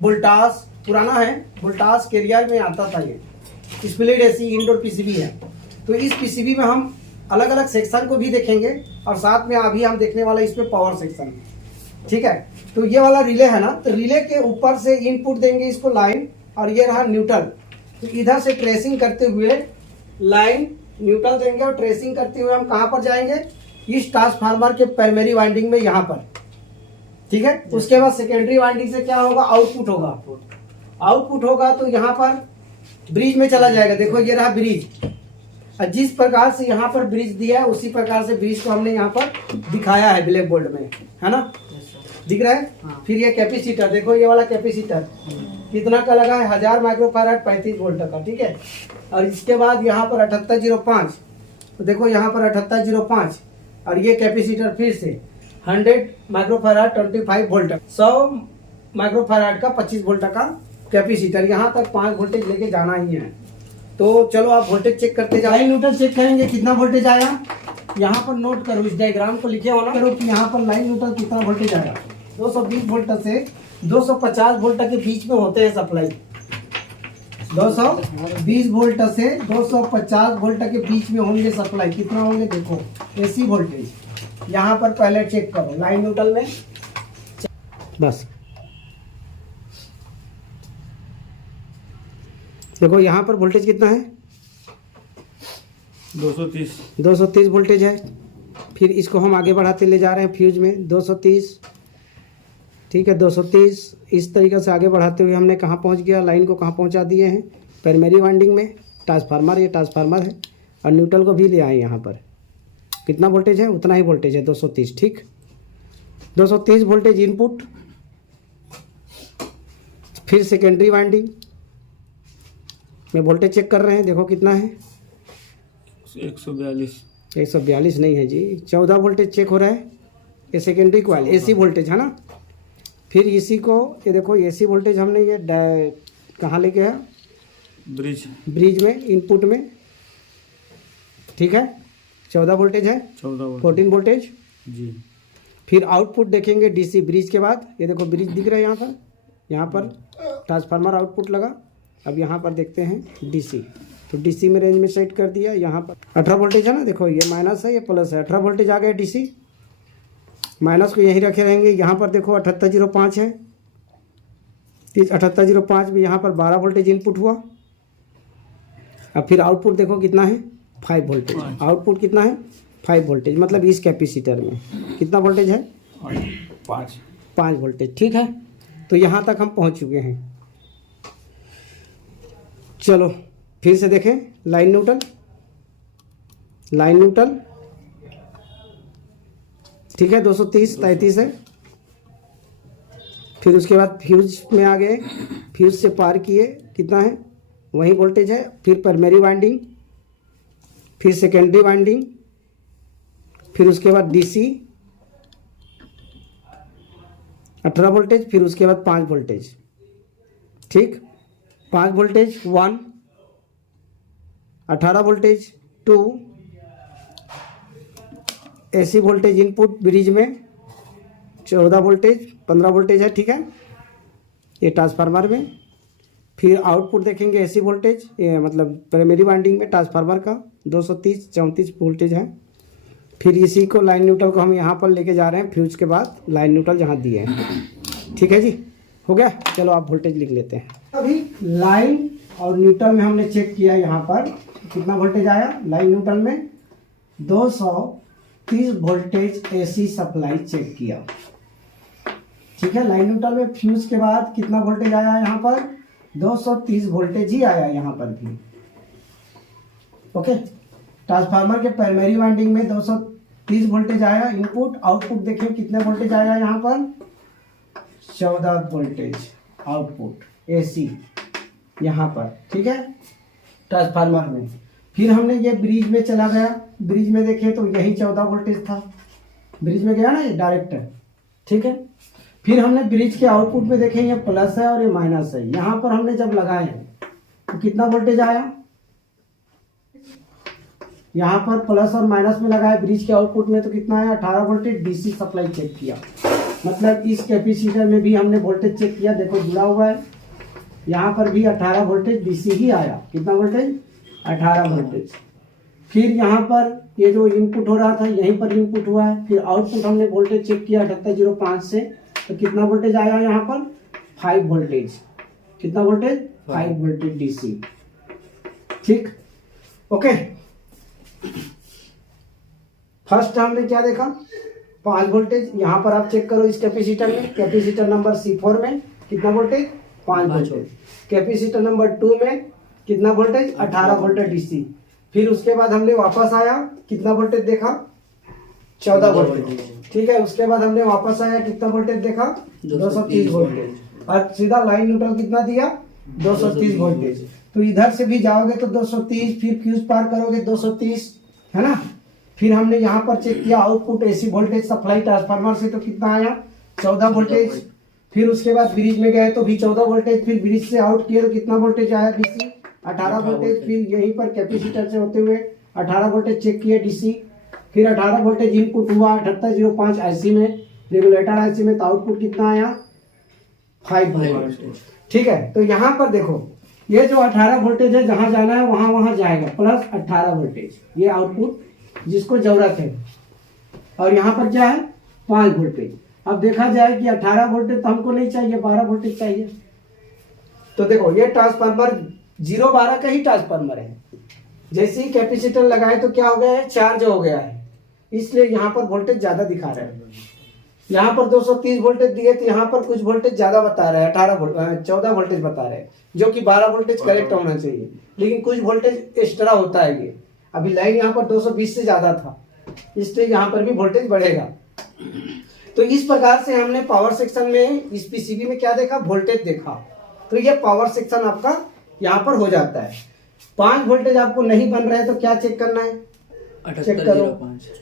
वोल्टास पुराना है, वोल्टास कैरियर में आता था ये। स्प्लिट एसी इंडोर पीसीबी है। तो इस पीसीबी में हम अलग अलग सेक्शन को भी देखेंगे और साथ में अभी हम देखने वाला इसमें पावर सेक्शन। ठीक है, तो ये वाला रिले है ना, तो रिले के ऊपर से इनपुट देंगे इसको लाइन, और ये रहा न्यूट्रल। तो इधर से ट्रेसिंग करते हुए लाइन न्यूट्रल देंगे और ट्रेसिंग करते हुए हम कहाँ पर जाएंगे, इस ट्रांसफार्मर के प्राइमरी वाइंडिंग में यहाँ पर। ठीक है, उसके बाद सेकेंडरी वाइंडिंग से क्या होगा, आउटपुट होगा। आउटपुट होगा तो यहाँ पर ब्रिज में चला जाएगा। देखो ये रहा ब्रिज, और जिस प्रकार से यहाँ पर ब्रिज दिया है उसी प्रकार से ब्रिज को हमने यहाँ पर दिखाया है ब्लैक बोर्ड में, है ना, दिख रहा है। हाँ। फिर ये कैपेसिटर, देखो ये वाला कैपेसिटर कितना का लगा है, 1000 माइक्रोफैराड 35 वोल्ट का। ठीक है, और इसके बाद यहाँ पर 7805, तो देखो यहाँ पर 7805, और ये कैपेसिटर फिर से 100 माइक्रोफैराड 25 वोल्ट, 100 माइक्रोफैराड का 25 वोल्ट का कैपेसिटर। यहाँ तक 5 वोल्टेज लेके जाना ही है। तो चलो आप वोल्टेज चेक करते जाओ। लाइन न्यूट्रल चेक करेंगे कितना वोल्टेज आया, यहाँ पर नोट करो, इस डायग्राम को लिखे होना करो कि यहाँ पर लाइन न्यूट्रल कितना वोल्टेज आया। 220 वोल्ट से 250 वोल्ट के बीच में होते हैं सप्लाई। 220 वोल्ट से 250 वोल्ट के बीच में होंगे सप्लाई। कितना होंगे देखो, एसी वोल्टेज यहाँ पर पहले चेक करो लाइन न्यूट्रल में। बस देखो यहाँ पर वोल्टेज कितना है, 230 वोल्टेज है। फिर इसको हम आगे बढ़ाते ले जा रहे हैं फ्यूज में 230। ठीक है, 230 इस तरीके से आगे बढ़ाते हुए हमने कहाँ पहुँच गया, लाइन को कहाँ पहुँचा दिए हैं, प्राइमरी वाइंडिंग में। ट्रांसफार्मर, ये ट्रांसफार्मर है, और न्यूट्रल को भी ले आए यहाँ पर। कितना वोल्टेज है, उतना ही वोल्टेज है 230। ठीक, 230 वोल्टेज इनपुट। फिर सेकेंडरी वाइंडिंग में वोल्टेज चेक कर रहे हैं, देखो कितना है, 142 नहीं है जी, 14 वोल्टेज चेक हो रहा है। ये सेकेंडरी कॉइल एसी वोल्टेज है ना। फिर इसी को ये देखो, एसी वोल्टेज हमने ये कहाँ लेके है, ब्रिज में, इनपुट में। ठीक है, 14 वोल्टेज है, 14 वोल्टेज जी। फिर आउटपुट देखेंगे डीसी ब्रिज के बाद। ये देखो ब्रिज दिख रहा है यहाँ पर ट्रांसफार्मर आउटपुट लगा। अब यहाँ पर देखते हैं डीसी, तो डीसी में रेंज में सेट कर दिया। यहाँ पर 18 वोल्टेज है ना, देखो ये माइनस है, ये प्लस है, 18 वोल्टेज आ गया डीसी। माइनस को यहीं रखे रहेंगे। यहाँ पर देखो 7805 है, 7805 में यहाँ पर 12 वोल्टेज इनपुट हुआ। अब फिर आउटपुट देखो कितना है, 5 वोल्टेज। आउटपुट कितना है, 5 वोल्टेज, मतलब इस कैपेसिटर में कितना वोल्टेज है, 5 वोल्टेज। ठीक है, तो यहाँ तक हम पहुँच चुके हैं। चलो फिर से देखें लाइन न्यूट्रल, लाइन न्यूट्रल। ठीक है, 230-33 है। फिर उसके बाद फ्यूज में आ गए, फ्यूज से पार किए, कितना है, वही वोल्टेज है। फिर प्राइमरी वाइंडिंग, फिर सेकेंडरी वाइंडिंग, फिर उसके बाद डीसी 18 वोल्टेज, फिर उसके बाद 5 वोल्टेज। ठीक, 5 voltage 1, 18 voltage 2, AC voltage input bridge में 14 वोल्टेज, 15 वोल्टेज है। ठीक है, ये ट्रांसफार्मर में। फिर आउटपुट देखेंगे एसी वोल्टेज, ये मतलब प्राइमरी वाइंडिंग में ट्रांसफार्मर का 230-34 वोल्टेज है। फिर इसी को लाइन न्यूट्रल को हम यहाँ पर लेके जा रहे हैं, फ्यूज के बाद लाइन न्यूट्रल जहाँ दिए हैं। ठीक है जी, हो गया। चलो आप वोल्टेज लिख लेते हैं। अभी लाइन और न्यूट्रल में हमने चेक किया, यहाँ पर कितना वोल्टेज आया लाइन न्यूट्रल में, 230 वोल्टेज एसी सप्लाई चेक किया। ठीक है, लाइन न्यूट्रल में। फ्यूज के बाद कितना वोल्टेज आया यहाँ पर, 230 वोल्टेज ही आया यहाँ पर भी। ओके, ट्रांसफार्मर के प्राइमरी वाइंडिंग में 230 वोल्टेज आया इनपुट। आउटपुट देखिए कितने वोल्टेज आया यहाँ पर, 14 वोल्टेज आउटपुट एसी यहाँ पर। ठीक है, ट्रांसफार्मर में। फिर हमने ये ब्रिज में चला गया, ब्रिज में देखें तो यही 14 वोल्टेज था, ब्रिज में गया ना ये डायरेक्ट। ठीक है, फिर हमने ब्रिज के आउटपुट में देखें ये प्लस है और ये माइनस है। यहाँ पर हमने जब लगाए तो कितना वोल्टेज आया, यहाँ पर प्लस और माइनस में लगाया ब्रिज के आउटपुट में, तो कितना है, 18 वोल्टेज डीसी सप्लाई चेक किया। मतलब इस कैपेसिटर में भी हमने वोल्टेज चेक किया, देखो जुड़ा हुआ है। यहाँ पर भी 18 वोल्टेज डीसी ही आया। कितना वोल्टेज? 18 वोल्टेज। फिर यहाँ पर ये जो इनपुट हो रहा था यहीं पर इनपुट हुआ है। फिर आउटपुट हमने वोल्टेज चेक किया 7805 से, तो कितना वोल्टेज आया यहाँ पर? 5 वोल्टेज। कितना वोल्टेज? 5 voltage DC. ठीक, ओके। फर्स्ट हमने क्या देखा? 5 वोल्टेज। यहाँ पर आप चेक करो इस कैपेसिटर में, कैपेसिटर नंबर C4 में कितना वोल्टेज? 5 वोल्टेज। कैपेसिटर नंबर 2 में कितना वोल्टेज? 18 voltage DC. फिर उसके बाद हमने वापस आया, कितना वोल्टेज देखा? 14 वोल्टेज। ठीक है, उसके बाद हमने वापस आया, कितना वोल्टेज देखा? 230 वोल्टेज। और सीधा लाइन न्यूट्रल कितना दिया? 230 वोल्टेज। तो इधर से भी जाओगे तो 230, फिर फ्यूज पार करोगे 230, है ना। फिर हमने यहाँ पर चेक किया output AC voltage supply transformer से, तो कितना आया? 14 वोल्टेज। फिर उसके बाद ब्रिज में गए तो भी 14 वोल्टेज। फिर ब्रिज से आउट किए तो कितना वोल्टेज आया? DC 18 voltage. फिर यहीं पर कैपेसिटर से होते हुए 18 वोल्टेज चेक किए डीसी। फिर 18 वोल्टेज इनपुट हुआ 7805 आईसी में, रेगुलेटर आईसी में, तो आउटपुट कितना आया? 5 वोल्टेज। ठीक है, तो यहाँ पर देखो ये जो 18 वोल्टेज है जहां जाना है वहां जाएगा, प्लस 18 वोल्टेज, ये आउटपुट जिसको जरूरत है। और यहाँ पर क्या है? 5 वोल्टेज। अब देखा जाए कि 18 वोल्टेज तो हमको नहीं चाहिए, 12 वोल्टेज चाहिए। तो देखो ये ट्रांसफार्मर 0-12 का ही ट्रांसफार्मर है। जैसे ही कैपेसिटर लगाए तो क्या हो गया है? चार्ज हो गया है, इसलिए यहाँ पर वोल्टेज ज्यादा दिखा रहा है। यहाँ पर 230 वोल्टेज दिए तो यहाँ पर कुछ वोल्टेज ज्यादा बता रहा है, 14 वोल्टेज बता रहे हैं, जो कि 12 वोल्टेज करेक्ट होना चाहिए, लेकिन कुछ वोल्टेज एक्स्ट्रा होता है। ये अभी लाइन यहाँ पर 220 से ज्यादा था, इसलिए यहाँ पर भी वोल्टेज बढ़ेगा। तो इस प्रकार से हमने पावर सेक्शन में इस पीसीबी में क्या देखा? वोल्टेज देखा। तो ये पावर सेक्शन आपका यहाँ पर हो जाता है। 5 वोल्टेज आपको नहीं बन रहे तो क्या चेक करना है? चेक करो,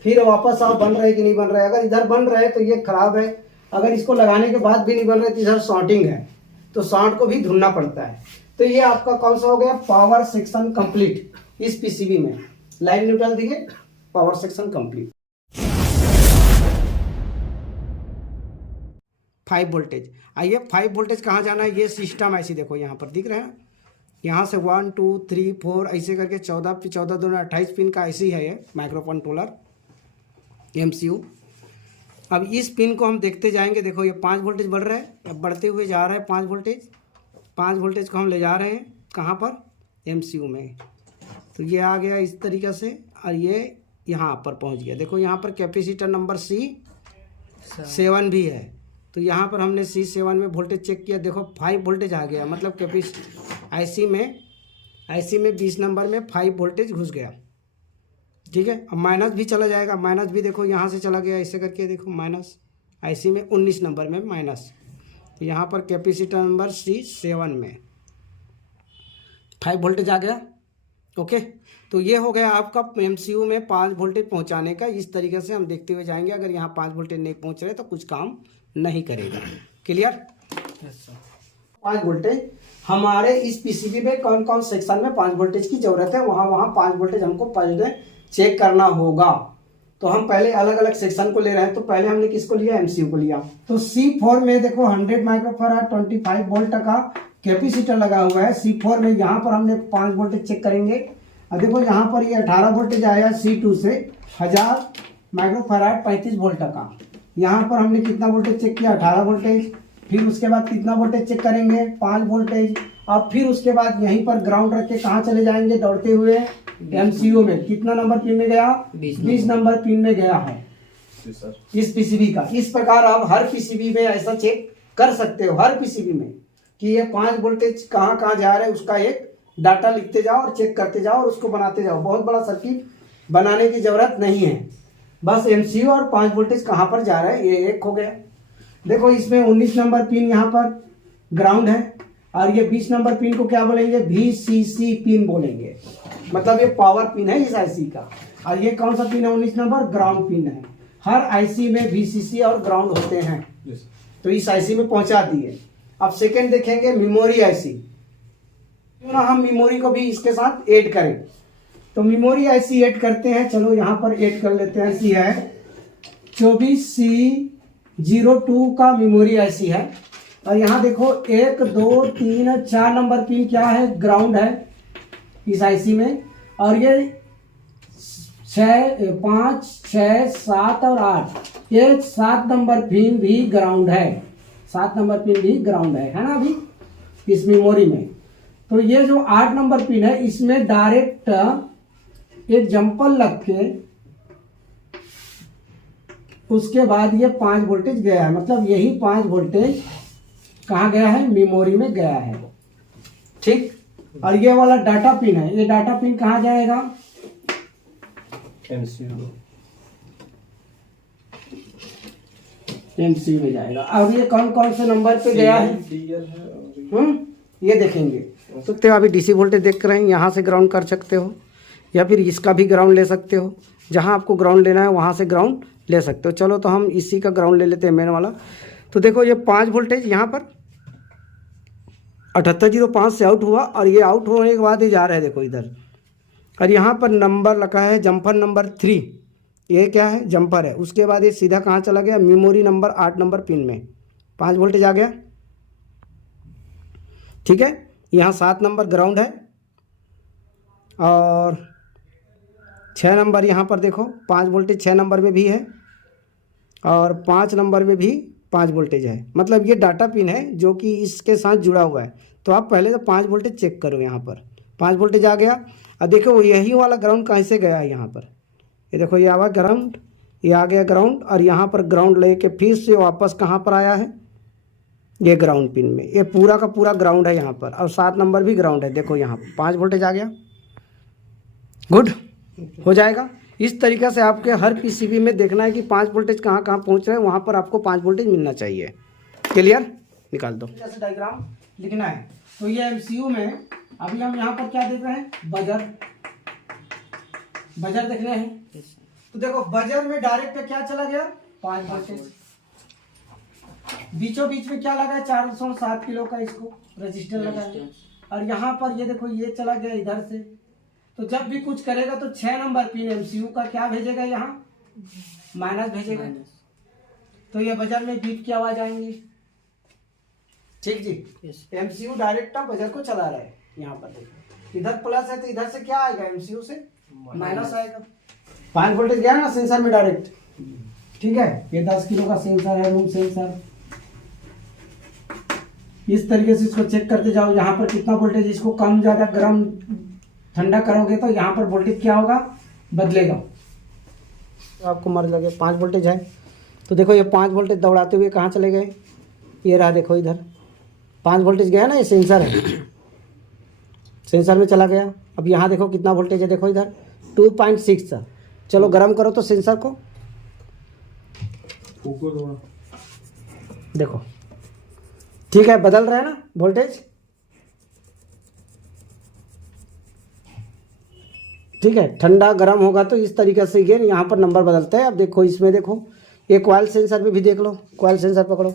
फिर वापस आओ बन रहे कि नहीं बन रहे। अगर इधर बन रहे तो ये खराब है, अगर इसको लगाने के बाद भी नहीं बन रहे तो इधर शॉर्टिंग है, तो शॉर्ट को भी ढूंढना पड़ता है। तो ये आपका कौन सा हो गया? Power section complete. इस पीसीबी में लाइन न्यूट्रल दिए, पावर सेक्शन कंप्लीट। 5 वोल्टेज। आइए 5 वोल्टेज कहाँ जाना है? ये सिस्टम ऐसी देखो यहाँ पर दिख रहे हैं, यहाँ से 1 2 3 4 ऐसे करके 14 दूनी 28 पिन का ऐसी है ये माइक्रो कंट्रोलर MCU। अब इस पिन को हम देखते जाएंगे। देखो ये 5 वोल्टेज बढ़ रहा है, अब बढ़ते हुए जा रहा है 5 वोल्टेज को हम ले जा रहे हैं कहाँ पर? MCU में। तो ये आ गया इस तरीके से, और ये यहाँ पर पहुँच गया। देखो यहाँ पर कैपेसिटर नंबर C7 भी है, तो यहाँ पर हमने C7 में वोल्टेज चेक किया, देखो 5 वोल्टेज आ गया, मतलब IC में 20 नंबर में 5 वोल्टेज घुस गया। ठीक है, अब माइनस भी चला जाएगा, माइनस भी देखो यहाँ से चला गया, ऐसे करके देखो माइनस IC में 19 नंबर में माइनस। तो यहाँ पर कैपेसिटर नंबर C7 में 5 वोल्टेज आ गया। ओके, तो ये हो गया आपका MCU में 5 वोल्टेज पहुँचाने का। इस तरीके से हम देखते हुए जाएंगे। अगर यहाँ 5 वोल्टेज नहीं पहुँच रहे तो कुछ काम नहीं करेगा। क्लियर? 5 वोल्टेज हमारे इस पीसीबी में कौन कौन सेक्शन में 5 वोल्टेज की जरूरत है, वहाँ 5 वोल्टेज हमको पहले चेक करना होगा। तो हम पहले अलग अलग सेक्शन को ले रहे हैं। तो पहले हमने किसको लिया? MCU को लिया। तो C4 में देखो 100 माइक्रोफैराड 25 वोल्ट का कैपेसिटर लगा हुआ है। C4 में यहाँ पर हमने 5 वोल्टेज चेक करेंगे। अब देखो यहाँ पर ये 18 वोल्टेज आया C2 से, 1000 माइक्रोफैराड 35 वोल्ट का। यहाँ पर हमने कितना वोल्टेज चेक किया? 18 वोल्टेज। फिर उसके बाद कितना वोल्टेज चेक करेंगे? 5 वोल्टेज। अब फिर उसके बाद यहीं पर ग्राउंड रख के कहाँ चले जाएंगे? दौड़ते हुए MCU में। कितना नंबर पिन में गया? 20 नंबर पिन में गया है इस पीसीबी का। इस प्रकार आप हर पीसीबी में ऐसा चेक कर सकते हो, हर पीसीबी में, कि ये 5 वोल्टेज कहाँ कहाँ जा रहे हैं, उसका एक डाटा लिखते जाओ और चेक करते जाओ और उसको बनाते जाओ। बहुत बड़ा सर्किट बनाने की जरूरत नहीं है, बस MCU और 5 वोल्टेज कहाँ पर जा रहा है ये एक हो गया। देखो इसमें 19 नंबर पिन यहाँ पर ग्राउंड है, और ये 20 नंबर पिन को क्या बोलेंगे? VCC पिन बोलेंगे, मतलब ये पावर पिन है इस IC का। और ये कौन सा पिन है? 19 नंबर ग्राउंड पिन है। हर IC में VCC और ग्राउंड होते हैं, तो इस IC में पहुंचा दिए। अब सेकेंड देखेंगे मेमोरी IC। क्यों ना हम मेमोरी को भी इसके साथ ऐड करें। तो मेमोरी IC ऐड करते हैं, चलो यहाँ पर ऐड कर लेते हैं। IC है 24C 02 का मेमोरी ऐसी है। और यहाँ देखो 1 2 3 4 नंबर पिन क्या है, ग्राउंड है इस आईसी में। और ये 6 5 6 7 और 8 ये 7 नंबर पिन भी ग्राउंड है, 7 नंबर पिन भी ग्राउंड है ना अभी इस मेमोरी में। तो ये जो 8 नंबर पिन है इसमें डायरेक्ट एक जंपर लग के उसके बाद ये 5 वोल्टेज गया है, मतलब यही 5 वोल्टेज कहाँ गया है, मेमोरी में गया है। ठीक, और ये वाला डाटा पिन है, ये डाटा पिन कहाँ जाएगा, एमसीयू में जाएगा। अब ये कौन कौन से नंबर पे गया है, ये देखेंगे। तो अभी डीसी वोल्टेज देख रहे हैं, यहाँ से ग्राउंड कर सकते हो या फिर इसका भी ग्राउंड ले सकते हो, जहाँ आपको ग्राउंड लेना है वहाँ से ग्राउंड ले सकते हो। चलो तो हम इसी का ग्राउंड ले लेते हैं मेन वाला। तो देखो ये 5 वोल्टेज यहाँ पर 7805 से आउट हुआ और ये आउट होने के बाद ये जा रहा है देखो इधर। और यहाँ पर नंबर लगा है जंपर नंबर 3, ये क्या है, जंपर है। उसके बाद ये सीधा कहाँ चला गया, मेमोरी नंबर 8 नंबर पिन में 5 वोल्टेज आ गया। ठीक है, यहाँ 7 नंबर ग्राउंड है और 6 नंबर यहाँ पर देखो 5 वोल्टेज 6 नंबर में भी है और 5 नंबर में भी 5 वोल्टेज है। मतलब ये डाटा पिन है जो कि इसके साथ जुड़ा हुआ है। तो आप पहले तो 5 वोल्टेज चेक करो, यहाँ पर 5 वोल्टेज आ गया। और देखो यही वाला ग्राउंड कहाँ से गया है, यहाँ पर ये देखो ये आवा ग्राउंड, ये आ गया ग्राउंड और यहाँ पर ग्राउंड लेके फिर से वापस कहाँ पर आया है, ये ग्राउंड पिन में। ये पूरा का पूरा ग्राउंड है यहाँ पर और 7 नंबर भी ग्राउंड है। देखो यहाँ 5 वोल्टेज आ गया, गुड हो जाएगा। इस तरीक़े से आपके हर पीसीबी में देखना है कि 5 वोल्टेज कहाँ कहाँ पहुँच रहे हैं, वहाँ पर आपको 5 वोल्टेज मिलना चाहिए। क्लियर, निकाल दो। जैसे डायग्राम लिखना है तो ये एमसीयू में अभी हम यहाँ पर क्या देख रहे हैं, बजर देख रहे हैं। तो देखो बजर में डायरेक्ट क्या चला गया, 5 वोल्टेज। बीचों बीच में क्या लगा है, 407 किलो का इसको रजिस्टर लगा है। और यहाँ पर ये देखो ये चला गया इधर से। तो जब भी कुछ करेगा तो 6 नंबर पिन एमसीयू का क्या भेजेगा, यहाँ माइनस भेजेगा। तो ये बजर में बीप की आवाज आएंगी। ठीक जी, एमसीयू डायरेक्ट बजर को चला रहा है। यहाँ पर देखो इधर प्लस है तो इधर से क्या आएगा, एमसीयू से माइनस आएगा। 5 वोल्टेज गया ना सेंसर में डायरेक्ट। ठीक है, ये 10 किलो का सेंसर है, रूम सेंसर। इस तरीके से इसको चेक करते जाओ, यहाँ पर कितना वोल्टेज, इसको कम ज्यादा गर्म ठंडा करोगे तो यहाँ पर वोल्टेज क्या होगा, बदलेगा। तो आपको मर लगे 5 वोल्टेज है। तो देखो ये 5 वोल्टेज दौड़ाते हुए कहाँ चले गए, ये रहा देखो इधर 5 वोल्टेज गया ना, ये सेंसर है, सेंसर में चला गया। अब यहाँ देखो कितना वोल्टेज है, देखो इधर 2.6 था। चलो गर्म करो तो सेंसर को, देखो ठीक है, बदल रहा है ना वोल्टेज। ठीक है, ठंडा गर्म होगा तो इस तरीके से ये यहाँ पर नंबर बदलता है। अब देखो इसमें देखो ये कॉइल सेंसर में भी देख लो, कॉइल सेंसर पकड़ो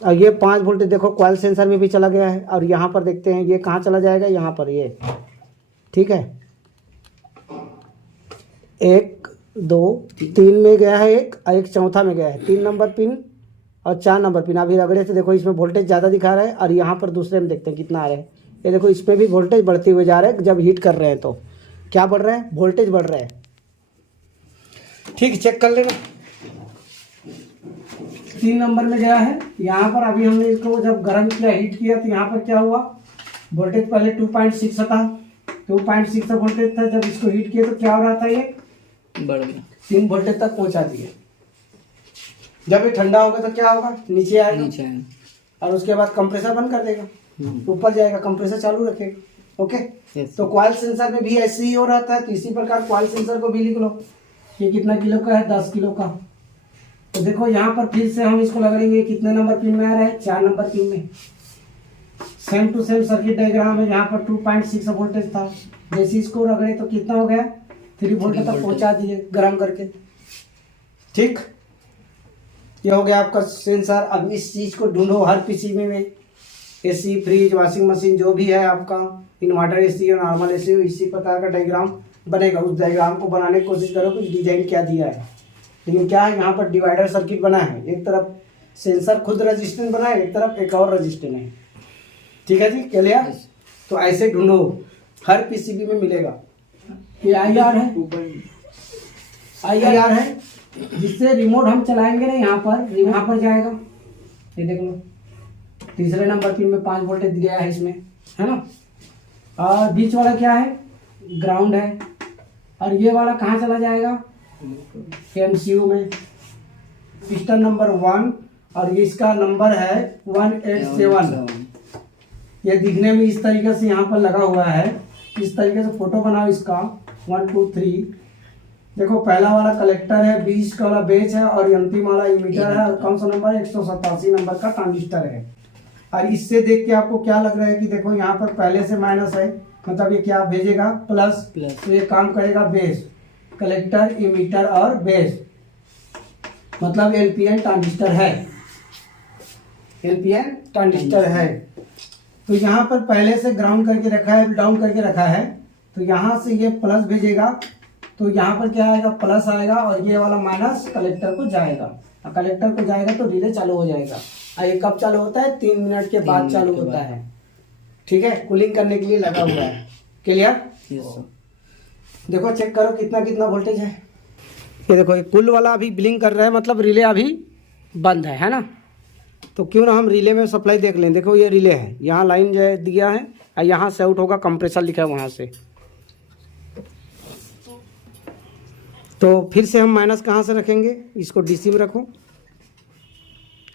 और ये 5 वोल्टेज देखो कॉइल सेंसर में भी चला गया है। और यहाँ पर देखते हैं ये कहाँ चला जाएगा, यहाँ पर ये। ठीक है, 1 2 3 में गया है एक, और एक चौथा में गया है। 3 नंबर पिन और 4 नंबर पिन अभी रगड़े थे। देखो इसमें वोल्टेज ज़्यादा दिखा रहा है और यहाँ पर दूसरे में देखते हैं कितना आ रहा है। ये देखो इसमें भी वोल्टेज बढ़ते हुए जा रहे हैं। जब हीट कर रहे हैं तो क्या बढ़ रहा है, वोल्टेज बढ़ रहा है। ठीक, चेक कर लेना। 3 नंबर में गया है। यहाँ पर अभी हमने इसको जब गर्म किया, हीट किया, तो यहाँ पर क्या हुआ, वोल्टेज पहले 2.6 था, 2.6 वोल्टेज था। जब इसको हीट किया तो क्या हो रहा था, ये बढ़ गया, 3 वोल्टेज तक पहुँचा दिए। जब ये ठंडा होगा तो क्या होगा, नीचे आएगा और उसके बाद कंप्रेसर बंद कर देगा, ऊपर जाएगा, कंप्रेसर चालू रखेगा। ओके, तो कॉइल सेंसर में भी ऐसे ही हो रहा था। तो इसी प्रकार कॉइल सेंसर को भी लिख लो, ये कितना किलो का है, 10 किलो का। तो देखो यहाँ पर फिर से हम इसको लगेंगे, कितने नंबर पिन में आ रहा है, 4 नंबर पिन में। Same to same circuit diagram है। यहाँ पर 2.6 वोल्टेज था, जैसे इसको रगड़े तो कितना हो गया, 3 वोल्टेज तक पहुँचा दिए गर्म करके। ठीक, ये हो गया आपका सेंसर। अब इस चीज़ को ढूंढो हर पीसीबी में, एसी, फ्रिज, वॉशिंग मशीन जो भी है आपका, इन्वर्टर एसी और नॉर्मल एसी, इसी प्रकार का डायग्राम बनेगा। उस डायग्राम को बनाने की कोशिश करो, कुछ डिजाइन क्या दिया है। लेकिन क्या है यहाँ पर डिवाइडर सर्किट बना है, एक तरफ सेंसर खुद रेजिस्टेंस बना है, एक तरफ एक और रेजिस्टेंस है। ठीक है जी, क्लियर? तो ऐसे ढूंढो, हर पीसीबी में मिलेगा। ये IR है, जिससे रिमोट हम चलाएंगे ना, यहाँ पर जाएगा। ये देख लो, तीसरे नंबर पिन में 5 वोल्टेज दिया है इसमें, है ना। और बीच वाला क्या है, ग्राउंड है। और ये वाला कहाँ चला जाएगा, MCU में, पिस्टन नंबर 1, और ये इसका नंबर है 187। ये दिखने में इस तरीके से यहाँ पर लगा हुआ है, इस तरीके से फोटो बनाओ इसका 1 2 3। देखो पहला वाला कलेक्टर है, बीच का वाला बेस है, और अंतिम वाला इमीटर है। कौन सा नंबर है, 187 नंबर का ट्रांजिस्टर है। और इससे देख के आपको क्या लग रहा है कि देखो यहाँ पर पहले से माइनस है, मतलब ये क्या भेजेगा, प्लस। तो ये काम करेगा बेस, कलेक्टर, इमीटर और बेस, मतलब LPN ट्रांजिस्टर है, LPN ट्रांजिस्टर है। तो यहाँ पर पहले से ग्राउंड करके रखा है, डाउन करके रखा है, तो यहाँ से ये प्लस भेजेगा, तो यहाँ पर क्या आएगा, प्लस आएगा, और ये वाला माइनस कलेक्टर को जाएगा, और कलेक्टर को जाएगा तो रिले चालू हो जाएगा। और ये कब चालू होता है, 3 मिनट के बाद चालू होता है। ठीक है, कूलिंग करने के लिए लगा हुआ है। क्लियर? देखो चेक करो कितना कितना वोल्टेज है। ये देखो, ये कुल वाला अभी ब्लिंक कर रहा है, मतलब रिले अभी बंद है ना। तो क्यों ना हम रिले में सप्लाई देख लें। देखो ये रिले है, यहाँ लाइन जो है दिया है, और यहाँ से आउट होगा, कंप्रेसर लिखा है वहाँ से। तो फिर से हम माइनस कहाँ से रखेंगे, इसको DC में रखो।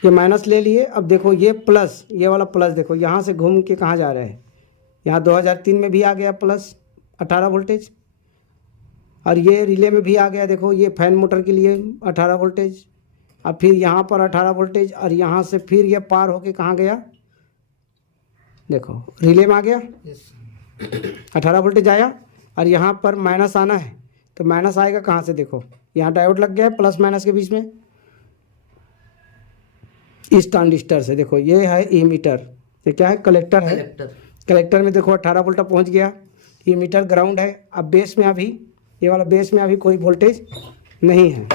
ये माइनस ले लिए, अब देखो ये प्लस, ये वाला प्लस देखो यहाँ से घूम के कहाँ जा रहा है, यहाँ 2003 में भी आ गया प्लस 18 वोल्टेज, और ये रिले में भी आ गया। देखो ये फैन मोटर के लिए 18 वोल्टेज, अब फिर यहाँ पर 18 वोल्टेज, और यहाँ से फिर ये पार होके कहाँ गया, देखो रिले में आ गया, 18 वोल्टेज आया। और यहाँ पर माइनस आना है, तो माइनस आएगा कहाँ से, देखो यहाँ डायोड लग गया है प्लस माइनस के बीच में, इस ट्रांजिस्टर से। देखो ये है इमीटर, ये क्या है, कलेक्टर है। कलेक्टर में देखो 18 वोल्ट पहुँच गया, इमीटर ग्राउंड है। अब बेस में अभी, ये वाला बेस में अभी कोई वोल्टेज नहीं है,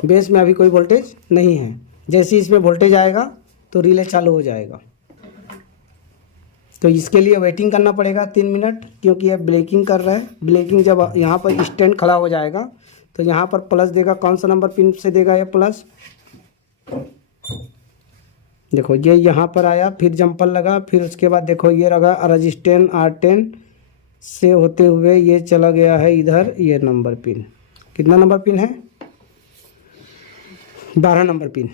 बेस में अभी कोई वोल्टेज नहीं है। जैसे इसमें वोल्टेज आएगा तो रिले चालू हो जाएगा। तो इसके लिए वेटिंग करना पड़ेगा 3 मिनट, क्योंकि ये ब्रेकिंग कर रहा है। ब्रेकिंग जब यहाँ पर स्टैंड खड़ा हो जाएगा तो यहाँ पर प्लस देगा। कौन सा नंबर पिन से देगा ये प्लस, देखो ये यहाँ पर आया, फिर जंपर लगा, फिर उसके बाद देखो ये लगा रेजिस्टेंस R10 से होते हुए ये चला गया है इधर, ये नंबर पिन, कितना नंबर पिन है, 12 नंबर पिन।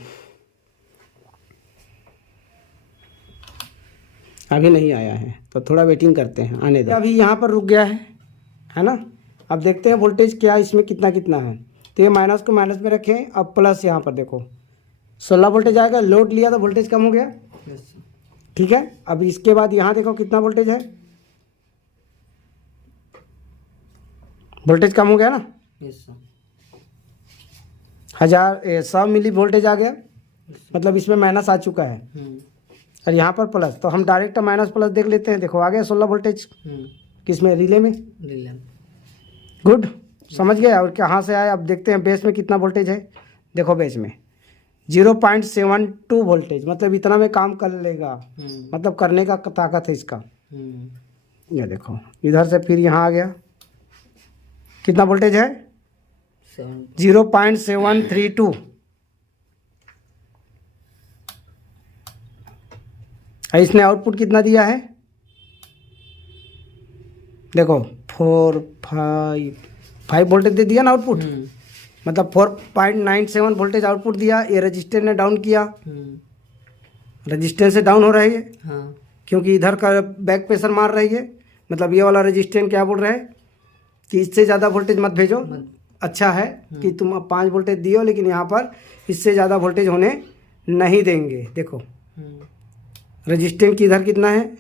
अभी नहीं आया है, तो थोड़ा वेटिंग करते हैं, आने दो। अभी यहाँ पर रुक गया है ना। अब देखते हैं वोल्टेज क्या इसमें कितना कितना है। तो ये माइनस को माइनस में रखें, अब प्लस यहाँ पर देखो 16 वोल्टेज आएगा। लोड लिया तो वोल्टेज कम हो गया, ठीक है। अब इसके बाद यहाँ देखो कितना वोल्टेज है, वोल्टेज कम हो गया ना, 100 मिली वोल्टेज आ गया, मतलब इसमें माइनस आ चुका है, और यहाँ पर प्लस। तो हम डायरेक्ट माइनस प्लस देख लेते हैं। देखो आ गया 16 वोल्टेज, किसमें, रिले में। गुड, समझ गए। और कहाँ से आया, अब देखते हैं बेस में कितना वोल्टेज है। देखो बेस में 0.72 वोल्टेज, मतलब इतना में काम कर लेगा, मतलब करने का ताकत है इसका। ये देखो इधर से फिर यहाँ आ गया, कितना वोल्टेज है, 0.732। इसने आउटपुट कितना दिया है, देखो 5 वोल्टेज दे दिया ना आउटपुट, मतलब 4.97 वोल्टेज आउटपुट दिया। ये रजिस्टर ने डाउन किया, रजिस्टेंस से डाउन हो रहा है ये, क्योंकि इधर का बैक प्रेशर मार रही है। मतलब ये वाला रजिस्टेंस क्या बोल रहा है कि इससे ज़्यादा वोल्टेज मत भेजो, अच्छा है कि तुम अब 5 वोल्टेज दियो, लेकिन यहाँ पर इससे ज़्यादा वोल्टेज होने नहीं देंगे। देखो रजिस्टेंस की इधर कितना है,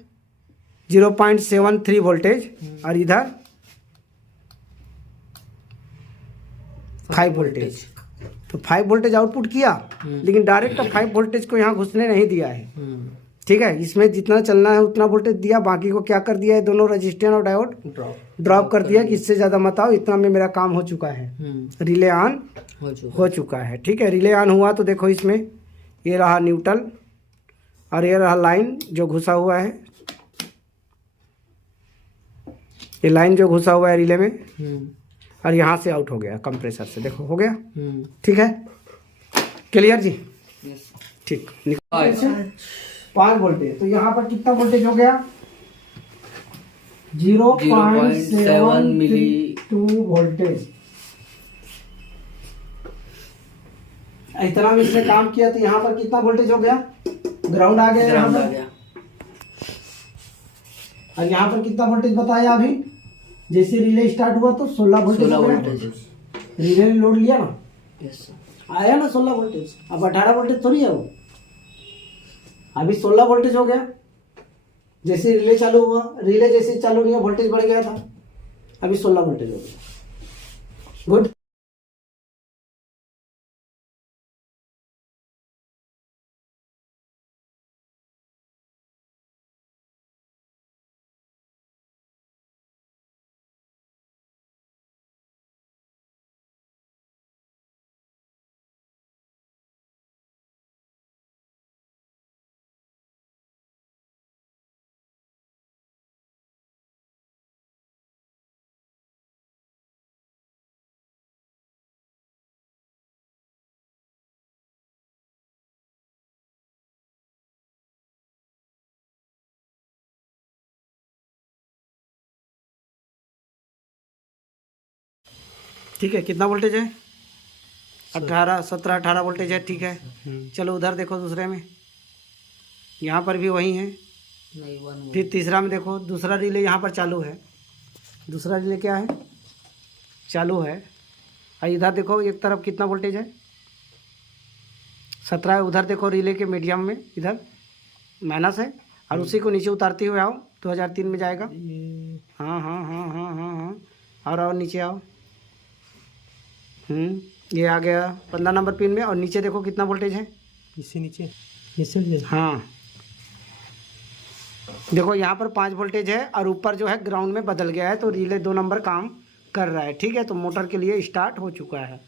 0.73 वोल्टेज, और इधर 5 वोल्टेज। तो 5 वोल्टेज आउटपुट किया, लेकिन डायरेक्ट 5 वोल्टेज को यहाँ घुसने नहीं दिया है। ठीक है, इसमें जितना चलना है उतना वोल्टेज दिया, बाकी को क्या कर दिया है, दोनों रजिस्टेंस और डायोड ड्रॉप कर दिया कि इससे ज़्यादा मत आओ, इतना में मेरा काम हो चुका है। रिले ऑन हो चुका है। ठीक है, रिले ऑन हुआ तो देखो इसमें ये रहा न्यूट्रल और ये रहा लाइन जो घुसा हुआ है, ये लाइन जो घुसा हुआ है रिले में, और यहाँ से आउट हो गया कंप्रेसर से, देखो हो गया। ठीक है, क्लियर जी? ठीक, 5 वोल्टेज, तो यहाँ पर कितना वोल्टेज हो गया, 0.732 वोल्टेज। इतना में इसने काम किया तो यहाँ पर कितना वोल्टेज हो गया, ग्राउंड आ गया यहाँ पर। और यहाँ पर कितना वोल्टेज बताया अभी, जैसे रिले स्टार्ट हुआ तो 16 वोल्टेज हो गया। रिले ने लोड लिया ना, आया ना 16 वोल्टेज। अब 18 वोल्टेज थोड़ी है वो, अभी 16 वोल्टेज हो गया। जैसे रिले चालू हुआ, रिले जैसे चालू हुआ वोल्टेज बढ़ गया था, अभी 16 वोल्टेज हो गया। गुड। ठीक है, कितना वोल्टेज है, 17-18 वोल्टेज है। ठीक है, चलो उधर देखो दूसरे में, यहाँ पर भी वही है। फिर तीसरा में देखो, दूसरा रिले यहाँ पर चालू है, दूसरा रिले क्या है, चालू है। और इधर देखो एक तरफ कितना वोल्टेज है, 17 है। उधर देखो रिले के मीडियम में इधर माइनस है, और उसी को नीचे उतारते हुए आओ, 2003 में जाएगा। हाँ हाँ हाँ हाँ हाँ हाँ, और नीचे आओ। ये आ गया 15 नंबर पिन में, और नीचे देखो कितना वोल्टेज है, इससे नीचे, इससे हाँ देखो यहाँ पर 5 वोल्टेज है, और ऊपर जो है ग्राउंड में बदल गया है, तो रिले 2 नंबर काम कर रहा है। ठीक है, तो मोटर के लिए स्टार्ट हो चुका है।